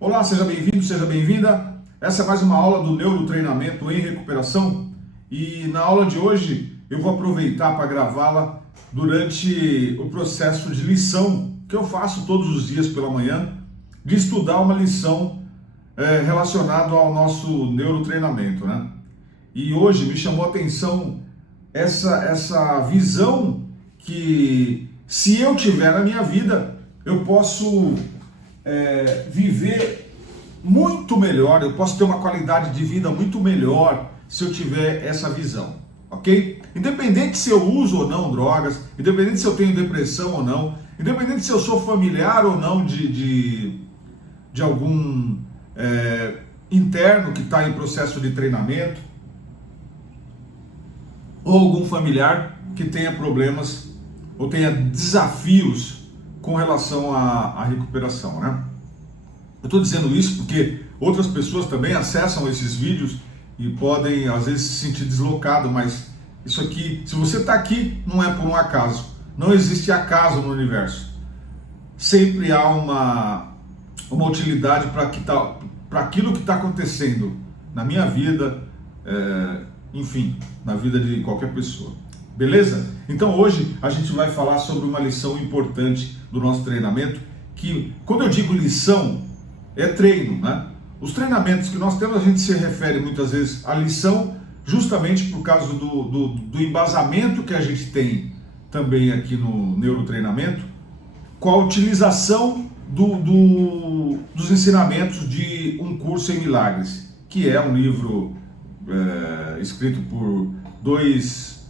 Olá, seja bem-vindo, seja bem-vinda. Essa é mais uma aula do neurotreinamento em recuperação e na aula de hoje eu vou aproveitar para gravá-la durante o processo de lição que eu faço todos os dias pela manhã, de estudar uma lição relacionada ao nosso neurotreinamento, né? E hoje me chamou a atenção essa visão que, se eu tiver na minha vida, eu posso viver muito melhor, eu posso ter uma qualidade de vida muito melhor se eu tiver essa visão, ok? Independente se eu uso ou não drogas, independente se eu tenho depressão ou não, independente se eu sou familiar ou não de algum interno que está em processo de treinamento, ou algum familiar que tenha problemas ou tenha desafios com relação à recuperação, né? Eu estou dizendo isso porque outras pessoas também acessam esses vídeos e podem às vezes se sentir deslocado, mas isso aqui, se você está aqui, não é por um acaso. Não existe acaso no universo. Sempre há uma utilidade para aquilo que está acontecendo na minha vida, enfim, na vida de qualquer pessoa. Beleza? Então hoje a gente vai falar sobre uma lição importante do nosso treinamento, que quando eu digo lição, é treino, né? Os treinamentos que nós temos, a gente se refere muitas vezes à lição justamente por causa do embasamento que a gente tem também aqui no neurotreinamento, com a utilização dos ensinamentos de Um Curso em Milagres, que é um livro escrito por dois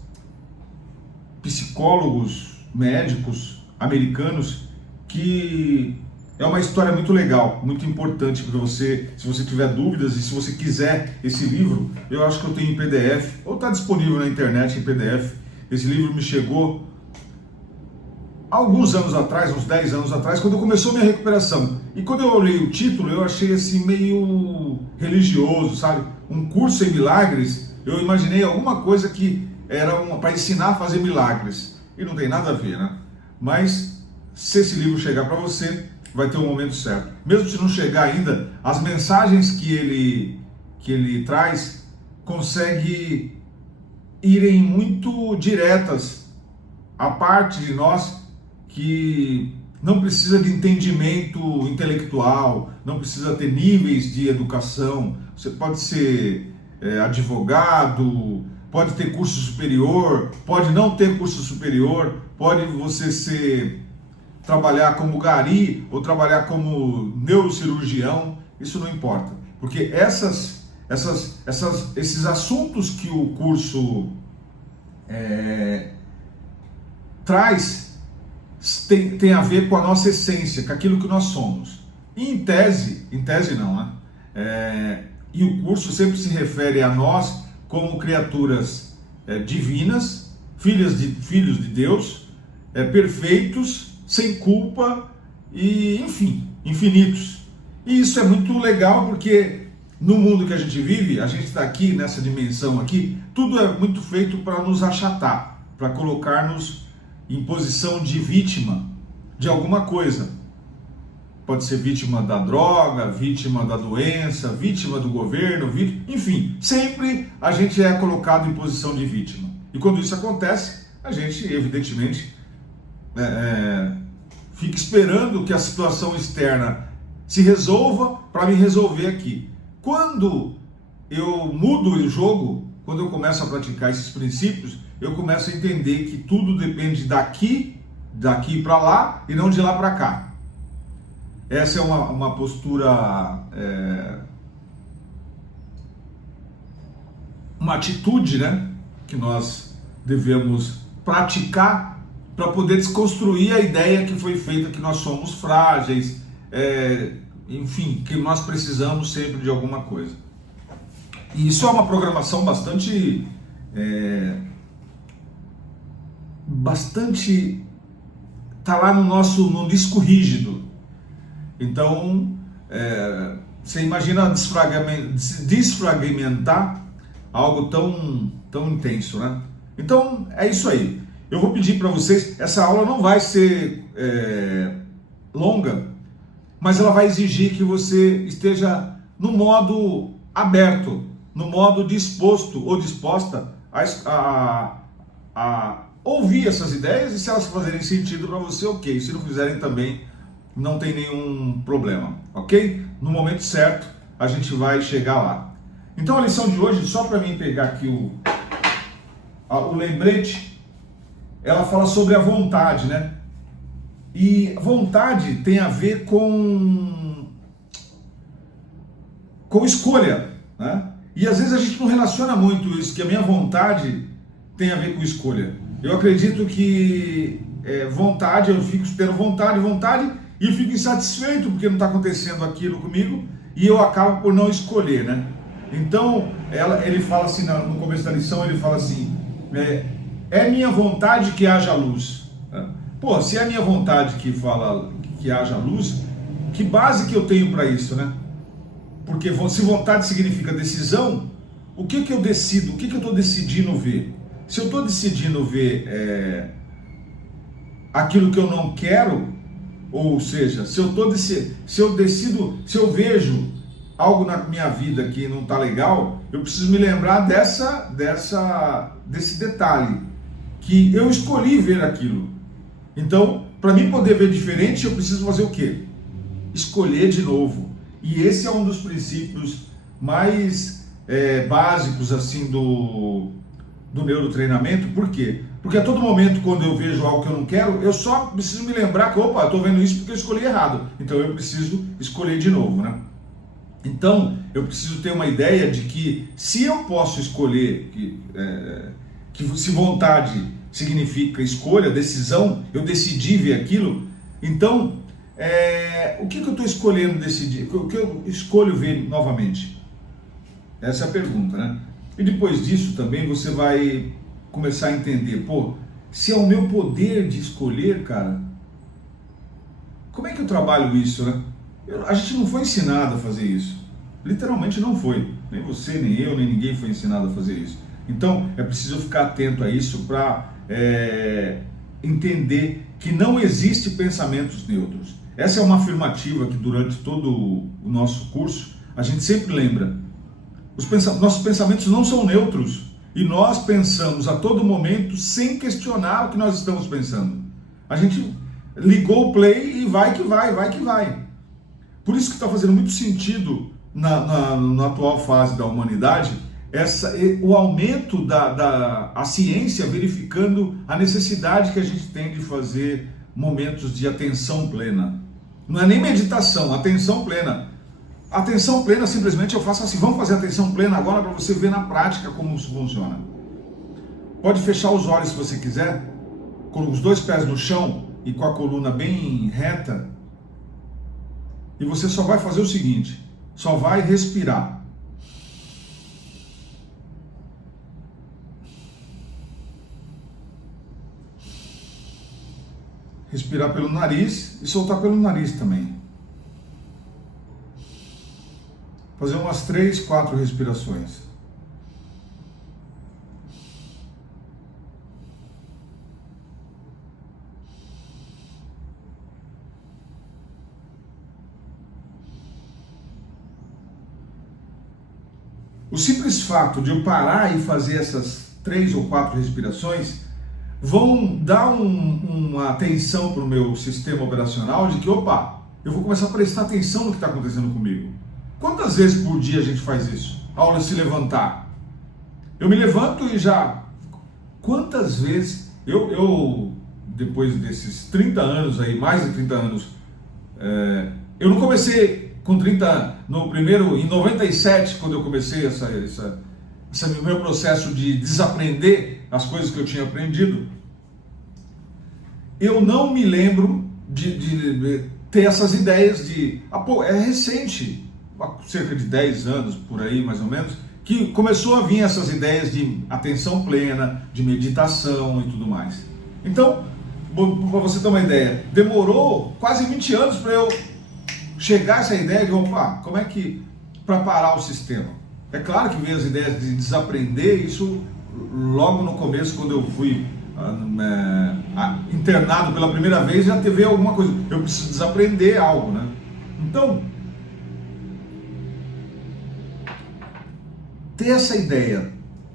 psicólogos médicos americanos, que é uma história muito legal, muito importante para você. Se você tiver dúvidas e se você quiser esse livro, eu acho que eu tenho em PDF, ou está disponível na internet em PDF. Esse livro me chegou há alguns anos atrás, uns 10 anos atrás, quando começou a minha recuperação. E quando eu olhei o título, eu achei assim meio religioso, sabe? Um Curso em Milagres. Eu imaginei alguma coisa que era para ensinar a fazer milagres. E não tem nada a ver, né? Mas se esse livro chegar para você, vai ter um momento certo. Mesmo se não chegar ainda, as mensagens que ele traz conseguem irem muito diretas à parte de nós que não precisa de entendimento intelectual, não precisa ter níveis de educação. Você pode ser advogado, pode ter curso superior, pode não ter curso superior, pode você trabalhar como gari ou trabalhar como neurocirurgião, isso não importa, porque esses assuntos que o curso traz tem a ver com a nossa essência, com aquilo que nós somos. E em tese não, né? E o curso sempre se refere a nós como criaturas divinas, filhos de Deus, perfeitos, sem culpa e, enfim, infinitos. E isso é muito legal porque no mundo que a gente vive, a gente está aqui nessa dimensão aqui, tudo é muito feito para nos achatar, para colocar-nos em posição de vítima de alguma coisa. Pode ser vítima da droga, vítima da doença, vítima do governo, enfim, sempre a gente é colocado em posição de vítima. E quando isso acontece, a gente, evidentemente, fica esperando que a situação externa se resolva para me resolver aqui. Quando eu mudo o jogo, quando eu começo a praticar esses princípios, eu começo a entender que tudo depende daqui para lá e não de lá para cá. Essa é uma postura, uma atitude, né, que nós devemos praticar para poder desconstruir a ideia que foi feita que nós somos frágeis, enfim, que nós precisamos sempre de alguma coisa. E isso é uma programação bastante tá lá no disco rígido. Então, você imagina desfragmentar algo tão intenso, né? Então, é isso aí. Eu vou pedir para vocês, essa aula não vai ser longa, mas ela vai exigir que você esteja no modo aberto, no modo disposto ou disposta a ouvir essas ideias, e se elas fazerem sentido para você, ok. Se não fizerem também, não tem nenhum problema, ok? No momento certo, a gente vai chegar lá. Então a lição de hoje, só para mim pegar aqui o lembrete, ela fala sobre a vontade, né? E vontade tem a ver com escolha, né? E às vezes a gente não relaciona muito isso, que a minha vontade tem a ver com escolha. Eu acredito que vontade, eu fico tendo vontade, e eu fico insatisfeito porque não está acontecendo aquilo comigo, e eu acabo por não escolher, né? Então, ele fala assim, no começo da lição, ele fala assim, é minha vontade que haja luz. Pô, se é minha vontade que fala que haja luz, que base que eu tenho para isso, né? Porque se vontade significa decisão, o que eu decido, o que eu estou decidindo ver? Se eu estou decidindo ver aquilo que eu não quero, ou seja, se eu vejo algo na minha vida que não está legal, eu preciso me lembrar desse detalhe, que eu escolhi ver aquilo. Então, para mim poder ver diferente, eu preciso fazer o quê? Escolher de novo. E esse é um dos princípios mais básicos assim do neurotreinamento. Por quê? Porque a todo momento, quando eu vejo algo que eu não quero, eu só preciso me lembrar que, opa, eu estou vendo isso porque eu escolhi errado. Então eu preciso escolher de novo, né? Então, eu preciso ter uma ideia de que se eu posso escolher, se vontade significa escolha, decisão, eu decidi ver aquilo, então, o que eu estou escolhendo decidir? O que eu escolho ver novamente? Essa é a pergunta, né? E depois disso também você vai começar a entender, pô, se é o meu poder de escolher, cara, como é que eu trabalho isso, né? A gente não foi ensinado a fazer isso. Literalmente não foi. Nem você, nem eu, nem ninguém foi ensinado a fazer isso. Então, é preciso ficar atento a isso para entender que não existe pensamentos neutros. Essa é uma afirmativa que durante todo o nosso curso a gente sempre lembra. Nossos pensamentos não são neutros e nós pensamos a todo momento sem questionar o que nós estamos pensando. A gente ligou o play e vai que vai. Por isso que está fazendo muito sentido na atual fase da humanidade o aumento a ciência verificando a necessidade que a gente tem de fazer momentos de atenção plena. Não é nem meditação, atenção plena. Atenção plena simplesmente eu faço assim, vamos fazer atenção plena agora para você ver na prática como isso funciona. Pode fechar os olhos se você quiser, com os dois pés no chão e com a coluna bem reta, e você só vai fazer o seguinte, só vai respirar. Respirar pelo nariz e soltar pelo nariz também. Fazer umas 3, 4 respirações. O simples fato de eu parar e fazer essas 3 ou 4 respirações vão dar uma atenção para o meu sistema operacional de que, opa, eu vou começar a prestar atenção no que está acontecendo comigo. Quantas vezes por dia a gente faz isso? A hora de se levantar. Eu me levanto e já... Quantas vezes... Eu depois desses 30 anos aí, mais de 30 anos, eu não comecei com 30... em 97, quando eu comecei esse meu processo de desaprender as coisas que eu tinha aprendido, eu não me lembro de ter essas ideias de... é recente, há cerca de 10 anos, por aí mais ou menos, que começou a vir essas ideias de atenção plena, de meditação e tudo mais. Então, para você ter uma ideia, demorou quase 20 anos para eu chegar a essa ideia de, opa, como é que... para parar o sistema. É claro que veio as ideias de desaprender, isso logo no começo, quando eu fui internado pela primeira vez, já teve alguma coisa. Eu preciso desaprender algo, né? Então, ter essa ideia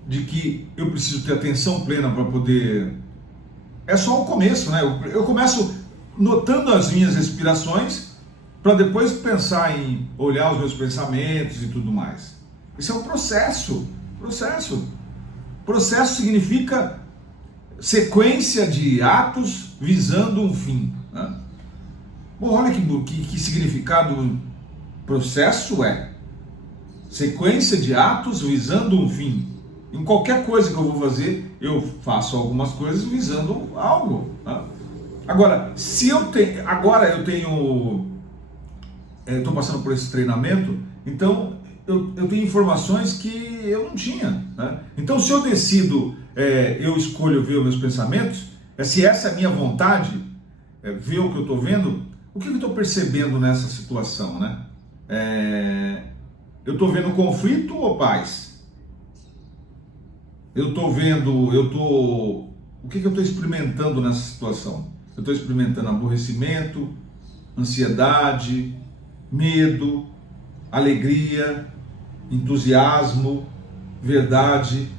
de que eu preciso ter atenção plena para poder... É só o começo, né? Eu começo notando as minhas respirações para depois pensar em olhar os meus pensamentos e tudo mais. Isso é um processo. Processo significa sequência de atos visando um fim, né? Bom, olha que significado processo é. Sequência de atos visando um fim. Em qualquer coisa que eu vou fazer, eu faço algumas coisas visando algo, né? Agora, estou passando por esse treinamento, então eu tenho informações que eu não tinha, né? Então, se eu decido, eu escolho ver os meus pensamentos, se essa é a minha vontade, ver o que eu estou vendo, o que eu estou percebendo nessa situação, né? Eu estou vendo conflito ou paz? O que eu estou experimentando nessa situação? Eu estou experimentando aborrecimento, ansiedade, medo, alegria, entusiasmo, verdade.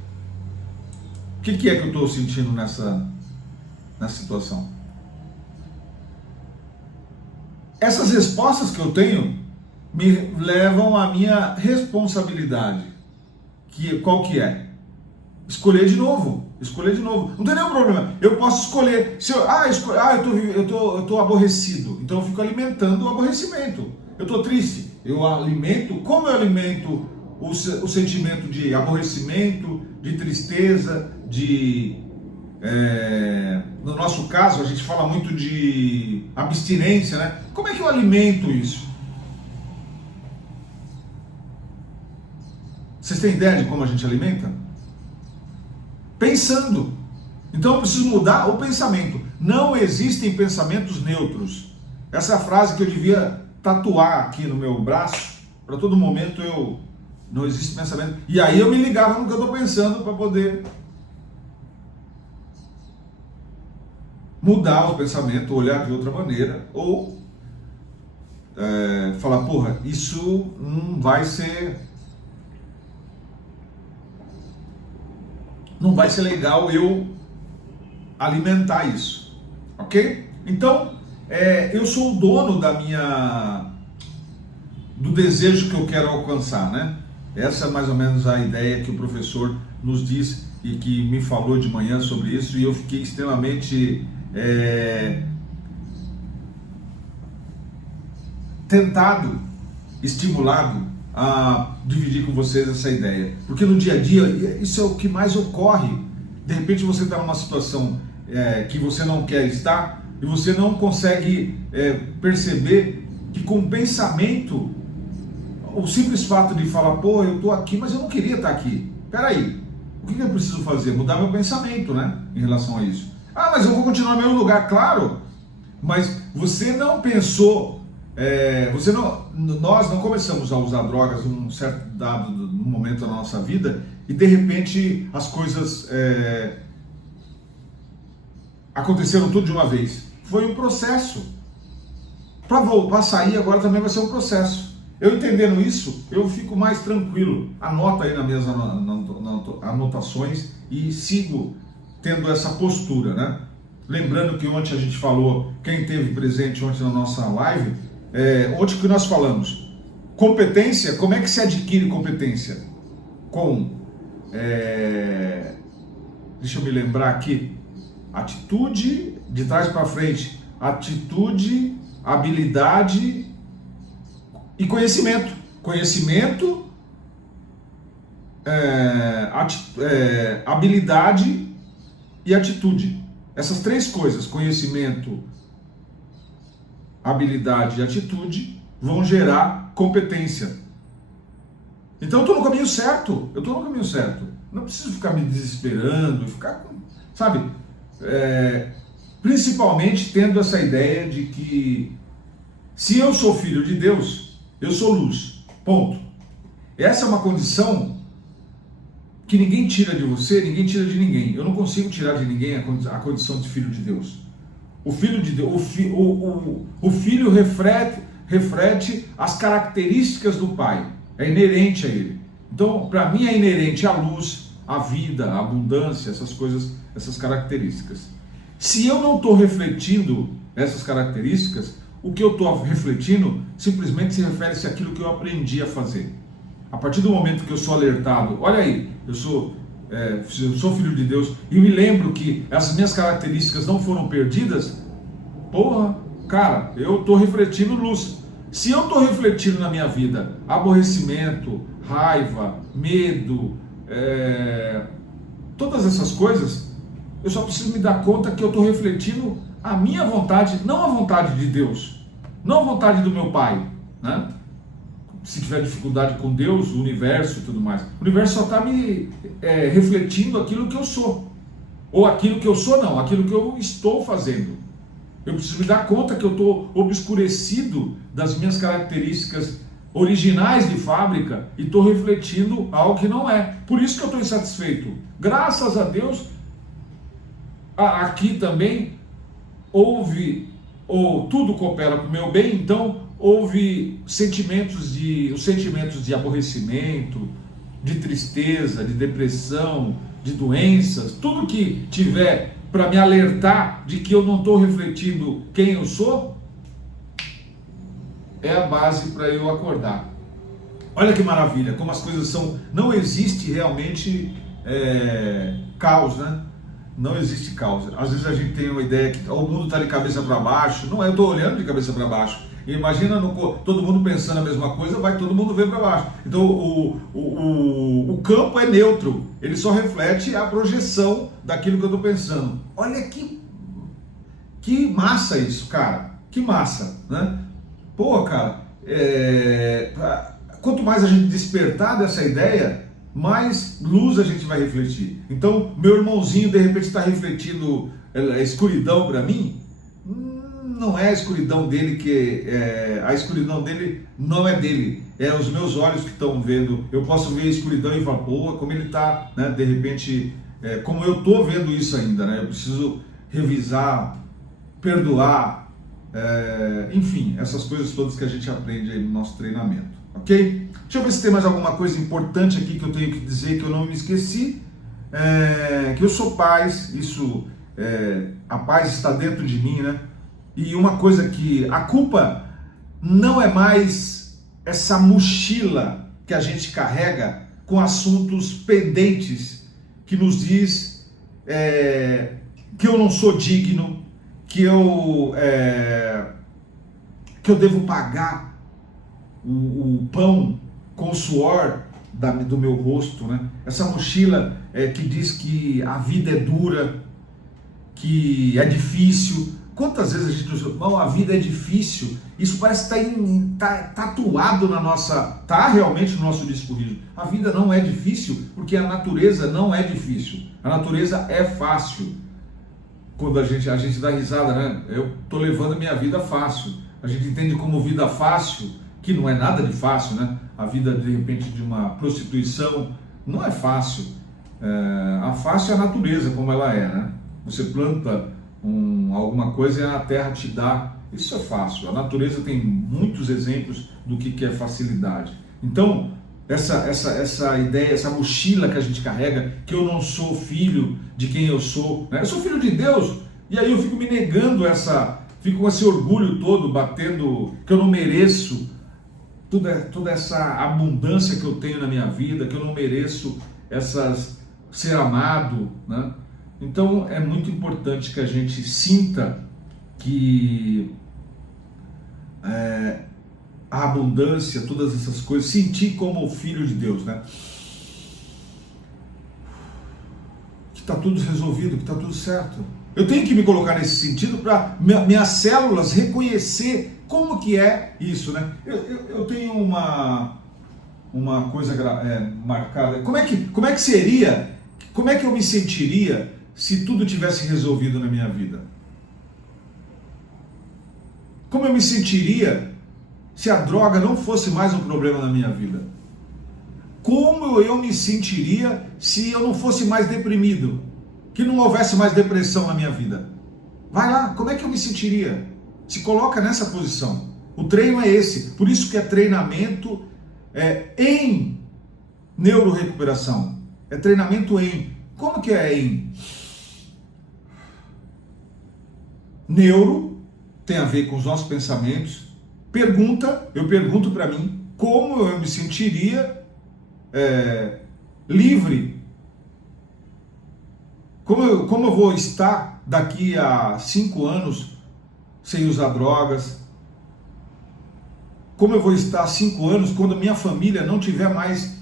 O que é que eu estou sentindo nessa situação? Essas respostas que eu tenho me levam à minha responsabilidade. Qual que é? Escolher de novo. Não tem nenhum problema. Eu posso escolher. Eu tô aborrecido. Então eu fico alimentando o aborrecimento. Eu estou triste. Eu alimento. Como eu alimento o sentimento de aborrecimento, de tristeza, no nosso caso, a gente fala muito de abstinência, né? Como é que eu alimento isso? Vocês têm ideia de como a gente alimenta? Pensando. Então eu preciso mudar o pensamento. Não existem pensamentos neutros. Essa é a frase que eu devia tatuar aqui no meu braço. Para todo momento não existe pensamento. E aí eu me ligava no que eu estou pensando para poder mudar o pensamento, olhar de outra maneira, ou falar, porra, isso não vai ser legal eu alimentar isso, ok? Então, eu sou o dono do desejo que eu quero alcançar, né? Essa é mais ou menos a ideia que o professor nos diz e que me falou de manhã sobre isso, e eu fiquei extremamente tentado, estimulado a dividir com vocês essa ideia, porque no dia a dia isso é o que mais ocorre. De repente você está numa situação que você não quer estar e você não consegue perceber que com o pensamento, o simples fato de falar, pô, eu estou aqui, mas eu não queria estar aqui. Peraí, o que eu preciso fazer? Mudar meu pensamento, né, em relação a isso. Ah, mas eu vou continuar no mesmo lugar, claro, mas você não pensou. Nós não começamos a usar drogas num certo dado momento da nossa vida e de repente as coisas aconteceram tudo de uma vez. Foi um processo. Para sair agora também vai ser um processo. Eu entendendo isso, eu fico mais tranquilo. Anota aí nas minhas anotações e sigo tendo essa postura, né? Lembrando que ontem a gente falou, quem esteve presente ontem na nossa live, ontem que nós falamos, competência, como é que se adquire competência? Deixa eu me lembrar aqui, atitude, de trás para frente, atitude, habilidade e conhecimento. Habilidade e atitude. Essas três coisas, conhecimento, habilidade e atitude, vão gerar competência. Então eu estou no caminho certo. Não preciso ficar me desesperando, sabe? Principalmente tendo essa ideia de que se eu sou filho de Deus, eu sou luz. Ponto. Essa é uma condição que ninguém tira de você, ninguém tira de ninguém. Eu não consigo tirar de ninguém a condição de filho de Deus. O filho de Deus, o filho reflete as características do Pai, é inerente a Ele. Então, para mim é inerente a luz, a vida, a abundância, essas coisas, essas características. Se eu não estou refletindo essas características, o que eu estou refletindo simplesmente se refere-se àquilo que eu aprendi a fazer. A partir do momento que eu sou alertado, olha aí, eu sou filho de Deus e me lembro que as minhas características não foram perdidas, porra, cara, eu estou refletindo luz. Se eu estou refletindo na minha vida aborrecimento, raiva, medo, todas essas coisas, eu só preciso me dar conta que eu estou refletindo a minha vontade, não a vontade de Deus, não a vontade do meu Pai, né? Se tiver dificuldade com Deus, o universo e tudo mais, o universo só está me refletindo aquilo que eu sou, ou aquilo que eu sou não, aquilo que eu estou fazendo. Eu preciso me dar conta que eu estou obscurecido das minhas características originais de fábrica e estou refletindo algo que não é. Por isso que eu estou insatisfeito. Graças a Deus, aqui também tudo coopera para o meu bem, então houve os sentimentos de aborrecimento, de tristeza, de depressão, de doenças, tudo que tiver para me alertar de que eu não estou refletindo quem eu sou, é a base para eu acordar. Olha que maravilha, como as coisas são. Não existe realmente caos, né? Não existe caos. Às vezes a gente tem uma ideia que o mundo está de cabeça para baixo. Não, eu estou olhando de cabeça para baixo. E imagina todo mundo pensando a mesma coisa, vai todo mundo ver para baixo. Então o campo é neutro, ele só reflete a projeção daquilo que eu estou pensando. Olha que massa isso, cara. Que massa, né? Pô, cara, quanto mais a gente despertar dessa ideia, mais luz a gente vai refletir. Então, meu irmãozinho de repente está refletindo a escuridão para mim, não é a escuridão dele a escuridão dele não é dele, é os meus olhos que estão vendo. Eu posso ver a escuridão e falar, pô, como ele está, né? De repente, como eu estou vendo isso ainda, né? Eu preciso revisar, perdoar, enfim, essas coisas todas que a gente aprende aí no nosso treinamento, ok? Deixa eu ver se tem mais alguma coisa importante aqui que eu tenho que dizer, que eu não me esqueci. Que eu sou paz, a paz está dentro de mim, né? E uma coisa que a culpa não é mais essa mochila que a gente carrega com assuntos pendentes que nos diz que eu não sou digno, que eu devo pagar o pão com o suor do meu rosto, né? Essa mochila que diz que a vida é dura, que é difícil. Quantas vezes a gente diz, não, a vida é difícil? Isso parece estar tatuado está realmente no nosso disco rígido. A vida não é difícil porque a natureza não é difícil. A natureza é fácil. Quando a gente dá risada, né? Eu estou levando a minha vida fácil. A gente entende como vida fácil, que não é nada de fácil, né? A vida, de repente, de uma prostituição não é fácil. A fácil é a natureza, como ela é, né? Você planta alguma coisa e a terra te dá. Isso é fácil. A natureza tem muitos exemplos do que é facilidade. Então, essa ideia, essa mochila que a gente carrega, que eu não sou filho de quem eu sou, né? Eu sou filho de Deus, e aí eu fico me negando fico com esse orgulho todo, batendo, que eu não mereço toda essa abundância que eu tenho na minha vida, que eu não mereço ser amado, né? Então é muito importante que a gente sinta que a abundância, todas essas coisas, sentir como filho de Deus, né? Que está tudo resolvido, que está tudo certo. Eu tenho que me colocar nesse sentido para minhas células reconhecer como que é isso, né? Eu tenho uma coisa marcada. Como é que seria? Como é que eu me sentiria se tudo tivesse resolvido na minha vida? Como eu me sentiria se a droga não fosse mais um problema na minha vida? Como eu me sentiria se eu não fosse mais deprimido? Que não houvesse mais depressão na minha vida? Vai lá, como é que eu me sentiria? Se coloca nessa posição. O treino é esse. Por isso que é treinamento em neurorecuperação. É treinamento em. Como que é em? Neuro tem a ver com os nossos pensamentos. Eu pergunto para mim como eu me sentiria livre. Como eu vou estar daqui a 5 anos sem usar drogas? Como eu vou estar 5 anos quando minha família não tiver mais,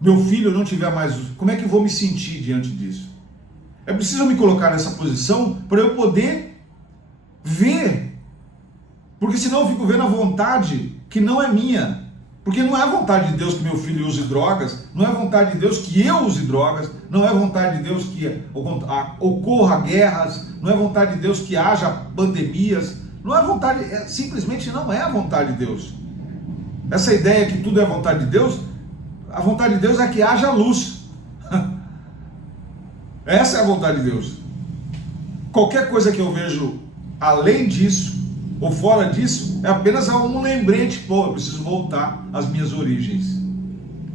meu filho não tiver mais? Como é que eu vou me sentir diante disso? É preciso me colocar nessa posição para eu poder ver, porque senão eu fico vendo a vontade que não é minha. Porque não é a vontade de Deus que meu filho use drogas, não é a vontade de Deus que eu use drogas, não é a vontade de Deus que ocorra guerras, não é a vontade de Deus que haja pandemias, não é a vontade, simplesmente não é a vontade de Deus. Essa ideia que tudo é a vontade de Deus, a vontade de Deus é que haja luz. Essa é a vontade de Deus. Qualquer coisa que eu vejo além disso, ou fora disso, é apenas um lembrete. Pô, eu preciso voltar às minhas origens.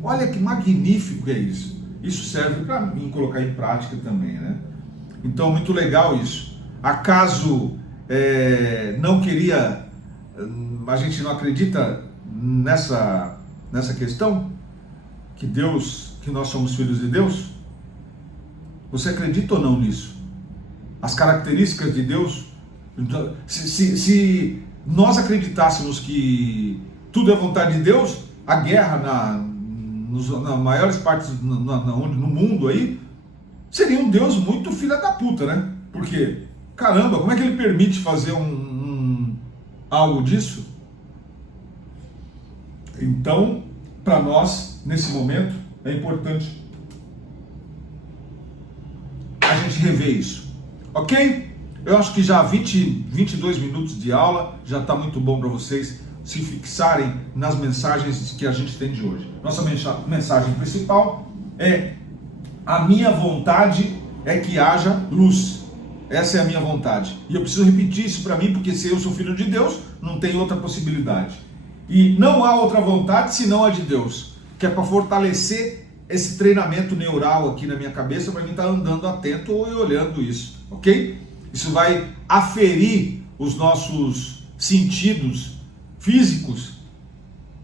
Olha que magnífico é isso. Isso serve para mim colocar em prática também, né? Então, muito legal isso. Acaso não queria, a gente não acredita nessa questão? Que nós somos filhos de Deus? Você acredita ou não nisso? As características de Deus? Se nós acreditássemos que tudo é vontade de Deus, a guerra nas maiores partes no mundo aí, seria um Deus muito filha da puta, né? Porque, caramba, como é que ele permite fazer algo disso? Então, para nós, nesse momento, é importante a gente rever isso, ok? Eu acho que já 22 minutos de aula já está muito bom para vocês se fixarem nas mensagens que a gente tem de hoje. Nossa mensagem principal é: a minha vontade é que haja luz. Essa é a minha vontade. E eu preciso repetir isso para mim, porque se eu sou filho de Deus, não tem outra possibilidade. E não há outra vontade senão a de Deus, que é para fortalecer esse treinamento neural aqui na minha cabeça, para mim estar andando atento e olhando isso, ok? Isso vai aferir os nossos sentidos físicos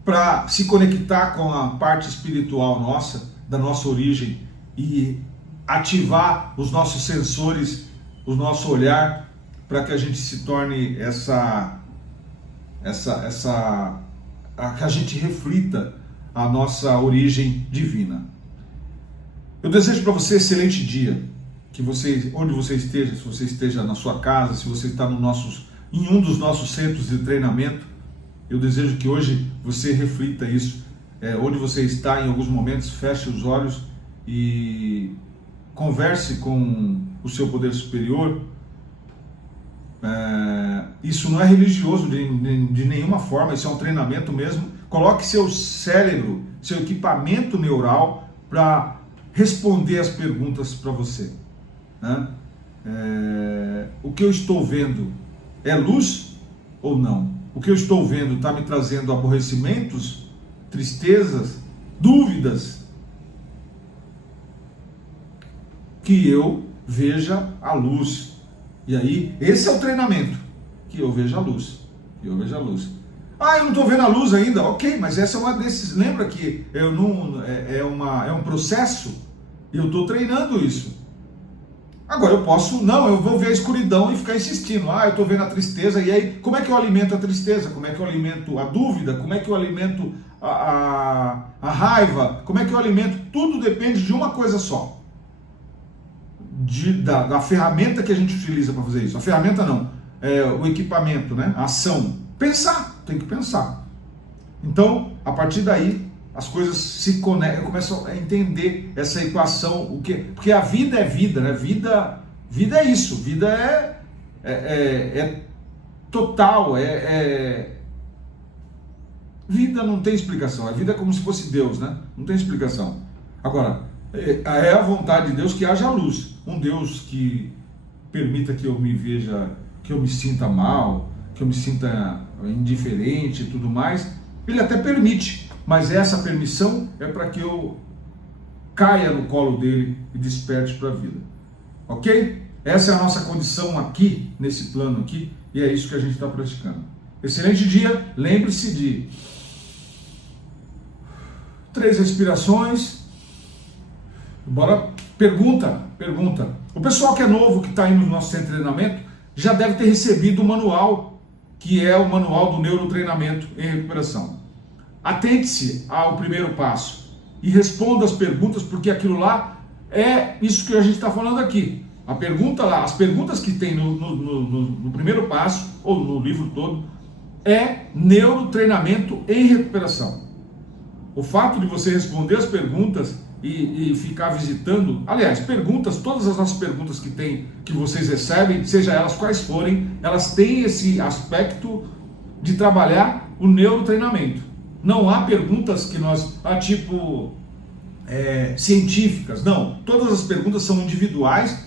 para se conectar com a parte espiritual nossa, da nossa origem, e ativar os nossos sensores, o nosso olhar, para que a gente se torne que a gente reflita a nossa origem divina. Eu desejo para você um excelente dia. Que você, onde você esteja, se você esteja na sua casa, se você está em um dos nossos centros de treinamento, eu desejo que hoje você reflita isso. Onde você está, em alguns momentos, feche os olhos e converse com o seu poder superior. Isso não é religioso de nenhuma forma, isso é um treinamento mesmo. Coloque seu cérebro, seu equipamento neural para responder as perguntas para você. O que eu estou vendo é luz ou não? O que eu estou vendo está me trazendo aborrecimentos, tristezas, dúvidas? Que eu veja a luz. E aí, esse é o treinamento. Que eu veja a luz. Que eu veja a luz. Eu não estou vendo a luz ainda. Ok, mas essa é uma desses. Lembra que é um processo? E eu estou treinando isso. Agora eu vou ver a escuridão e ficar insistindo. Eu estou vendo a tristeza, e aí como é que eu alimento a tristeza? Como é que eu alimento a dúvida? Como é que eu alimento a raiva? Como é que eu alimento? Tudo depende de uma coisa só. Da ferramenta que a gente utiliza para fazer isso. A ferramenta não, o equipamento, né? A ação. Pensar, tem que pensar. Então, a partir daí, as coisas se conectam, eu começo a entender essa equação, porque a vida é vida, né? Vida é isso, vida é total, vida não tem explicação, a vida é como se fosse Deus, né? Não tem explicação. Agora, é a vontade de Deus que haja luz, um Deus que permita que eu me veja, que eu me sinta mal, que eu me sinta indiferente e tudo mais. Ele até permite, mas essa permissão é para que eu caia no colo dele e desperte para a vida. Ok? Essa é a nossa condição aqui, nesse plano aqui, e é isso que a gente está praticando. Excelente dia, lembre-se de 3 respirações. Bora, pergunta. O pessoal que é novo, que está indo no nosso centro de treinamento, já deve ter recebido o manual, que é o manual do neurotreinamento em recuperação. Atente-se ao primeiro passo e responda as perguntas, porque aquilo lá é isso que a gente está falando aqui. A pergunta lá, as perguntas que tem no primeiro passo, ou no livro todo, é neurotreinamento em recuperação. O fato de você responder as perguntas e ficar visitando, aliás, perguntas, todas as nossas perguntas que vocês recebem, seja elas quais forem, elas têm esse aspecto de trabalhar o neurotreinamento. Não há perguntas que nós, científicas, não. Todas as perguntas são individuais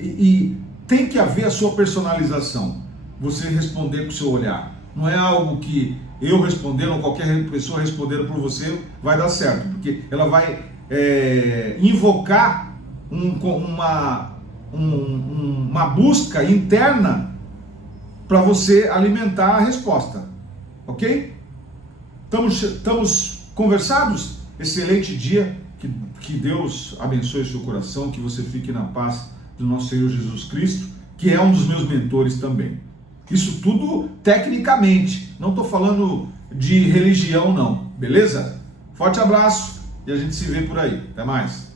e tem que haver a sua personalização. Você responder com o seu olhar. Não é algo que eu respondendo ou qualquer pessoa respondendo por você vai dar certo, porque ela vai invocar uma busca interna para você alimentar a resposta. Ok? Estamos conversados? Excelente dia, que Deus abençoe o seu coração, que você fique na paz do nosso Senhor Jesus Cristo, que é um dos meus mentores também. Isso tudo tecnicamente, não estou falando de religião não, beleza? Forte abraço e a gente se vê por aí. Até mais.